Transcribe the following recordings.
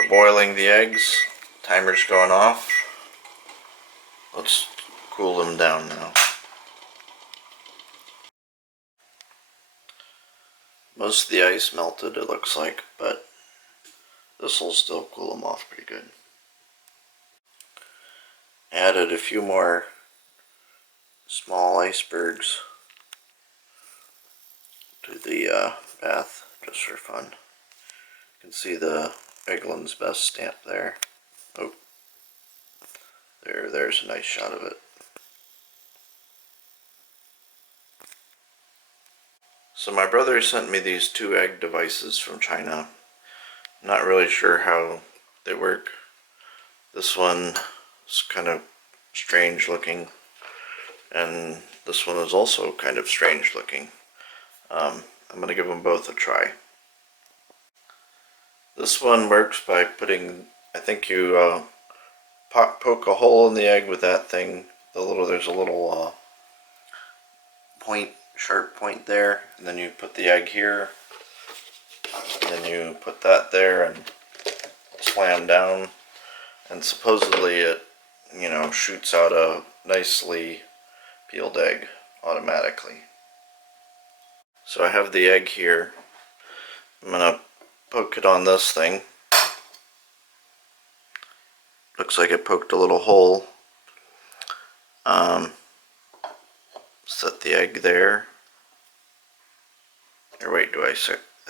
We're boiling the eggs. Timer's going off. Let's cool them down now. Most of the ice melted, it looks like, but this will still cool them off pretty good. Added a few more small icebergs to the bath, just for fun. You can see the Eggland's Best stamp there. Oh, there's a nice shot of it. So my brother sent me these 2 egg devices from China. Not really sure how they work. This one is kind of strange looking, and this one is also kind of strange looking. I'm going to give them both a try. This one works by putting, I think you poke a hole in the egg with that thing. There's a little sharp point there, and then you put the egg here, and then you put that there and slam down, and supposedly it, shoots out a nicely peeled egg automatically. So I have the egg here. I'm gonna poke it on this thing. Looks like it poked a little hole. Set the egg there. Or wait, I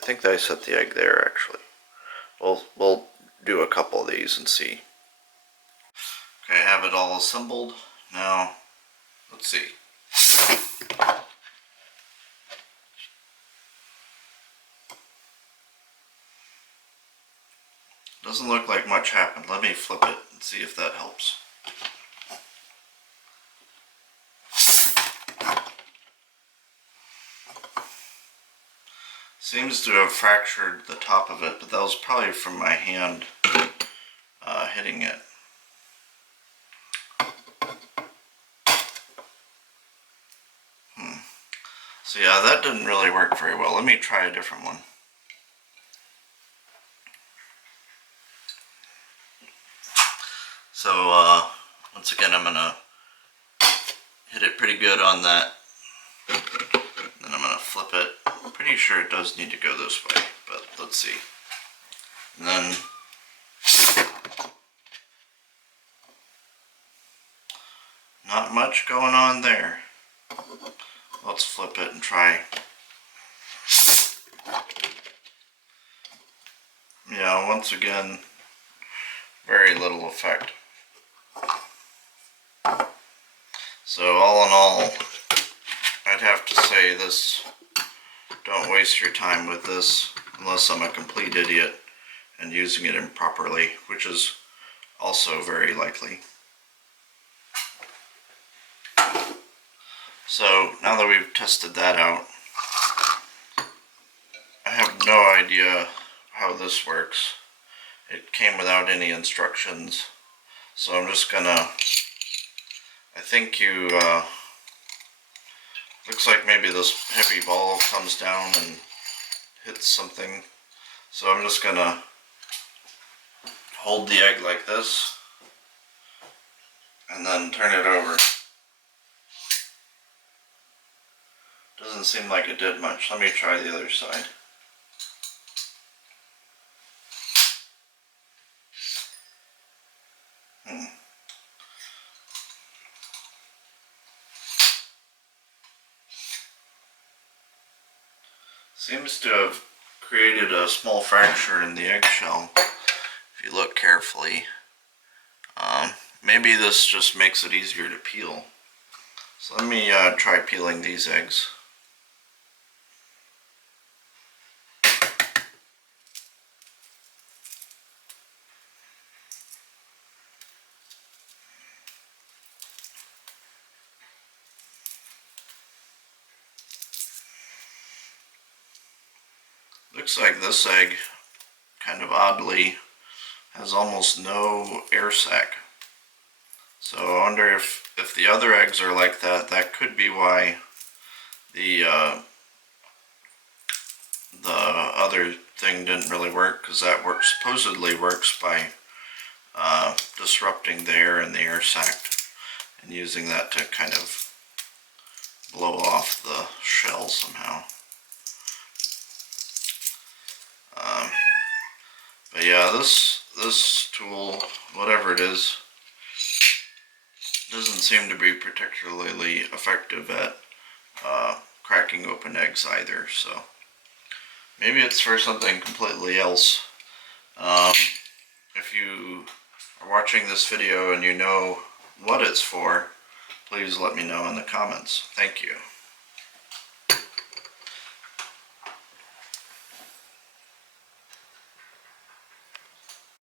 think that I set the egg there actually. We'll do a couple of these and see. Okay, I have it all assembled. Now, let's see. Doesn't look like much happened. Let me flip it and see if that helps. Seems to have fractured the top of it, but that was probably from my hand hitting it. So yeah, that didn't really work very well. Let me try a different one. So once again, I'm gonna hit it pretty good on that. Then I'm gonna flip it. I'm pretty sure it does need to go this way, but let's see. And then not much going on there. Let's flip it and try. Yeah, once again, very little effect. So all in all, I'd have to say this, don't waste your time with this unless I'm a complete idiot and using it improperly, which is also very likely. So now that we've tested that out, I have no idea how this works. It came without any instructions, so I'm just gonna, I think looks like maybe this heavy ball comes down and hits something. So I'm just gonna hold the egg like this and then turn it over. Doesn't seem like it did much. Let me try the other side. Seems to have created a small fracture in the eggshell, if you look carefully. Maybe this just makes it easier to peel. So let me try peeling these eggs. Looks like this egg, kind of oddly, has almost no air sac. So I wonder if the other eggs are like that. That could be why the other thing didn't really work, because that supposedly works by disrupting the air in the air sac and using that to kind of blow off the shell somehow. But yeah, this tool, whatever it is, doesn't seem to be particularly effective at cracking open eggs either, so maybe it's for something completely else. If you are watching this video and you know what it's for, please let me know in the comments. Thank you.